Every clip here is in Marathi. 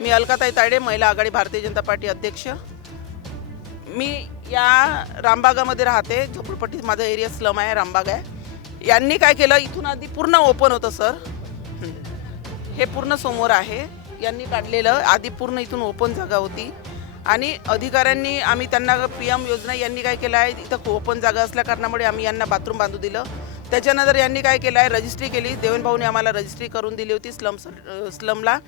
मी अलकाताई तायडे, महिला आघाडी भारतीय जनता पार्टी अध्यक्ष। मी या रामबागामध्ये राहते। झोपडपट्टी माझा एरिया स्लम आहे, रामबाग आहे। यांनी काय केलं, इथून आधी पूर्ण ओपन होतं सर, हे पूर्ण समोर आहे। यांनी काढलेलं आधी पूर्ण इथून ओपन जागा होती आणि अधिकाऱ्यांनी आम्ही त्यांना PM योजना यांनी काय केलं आहे, इथं ओपन जागा असल्या कारणामुळे आम्ही यांना बाथरूम बांधू दिलं। त्याच्यानंतर यांनी काय केलं आहे, रजिस्ट्री केली। देवेन भाऊने आम्हाला रजिस्ट्री करून दिली होती स्लमला,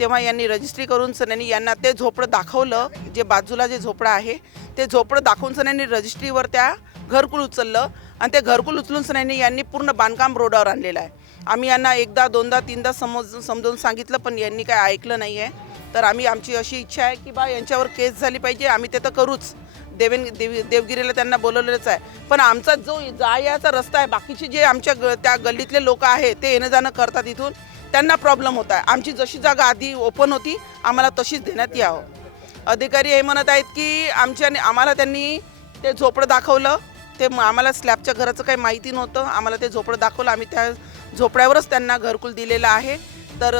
तेव्हा यांनी रजिस्ट्री करून सन्यांनी यांना ते झोपडं दाखवलं, जे बाजूला जे झोपडं आहे ते झोपडं दाखवून सन्यांनी रजिस्ट्रीवर त्या घरकुल उचललं आणि ते घरकुल उचलून सन्यांनी यांनी पूर्ण बांधकाम रोडावर आणलेलं आहे। आम्ही यांना एकदा दोनदा तीनदा समजावून सांगितलं, पण यांनी काय ऐकलं नाही आहे। तर आमची अशी इच्छा आहे की बा यांच्यावर केस झाली पाहिजे। आम्ही ते तर करूच, देवगिरीला त्यांना बोलवलेलंच आहे, पण आमचा जो याचा रस्ता आहे, बाकीचे जे आमच्या त्या गल्लीतले लोक आहे ते येणं जाणं करतात, इथून त्यांना प्रॉब्लेम होत आहे। आमची जशी जागा आधी ओपन होती आम्हाला तशीच देण्यात यावं। अधिकारी हे म्हणत आहेत की आम्हाला त्यांनी ते झोपडं दाखवलं, ते आम्हाला स्लॅबच्या घराचं काही माहिती नव्हतं, आम्हाला ते झोपडं दाखवलं, आम्ही त्या झोपड्यावरच त्यांना घरकुल दिलेलं आहे। तर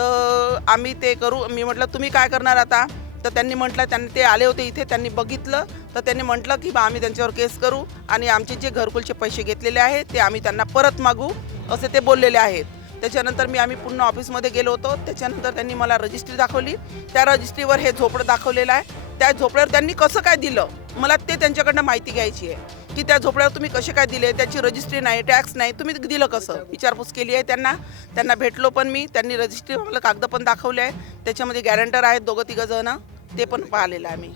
आम्ही ते करू। मी म्हटलं तुम्ही काय करणार आता, तर त्यांनी म्हटलं, त्यांनी ते आले होते इथे, त्यांनी बघितलं, तर त्यांनी म्हटलं की बा आम्ही त्यांच्यावर केस करू आणि आमचे जे घरकुलचे पैसे घेतलेले आहेत ते आम्ही त्यांना परत मागू, असे ते बोललेले आहेत। त्याच्यानंतर आम्ही पुन्हा ऑफिसमध्ये गेलो होतो। त्याच्यानंतर त्यांनी मला रजिस्ट्री दाखवली, त्या रजिस्ट्रीवर हे झोपडं दाखवलेलं आहे। त्या झोपड्यावर त्यांनी कसं काय दिलं, मला ते त्यांच्याकडनं माहिती घ्यायची आहे की त्या झोपड्यावर तुम्ही कसे काय दिले, त्याची रजिस्ट्री नाही, टॅक्स नाही, तुम्ही दिलं कसं। विचारपूस केली आहे त्यांना भेटलो पण मी, त्यांनी रजिस्ट्री मला कागद पण दाखवले आहे, त्याच्यामध्ये गॅरंटर आहेत 2-3 जण, ते पण पाहिलेलं आहे मी।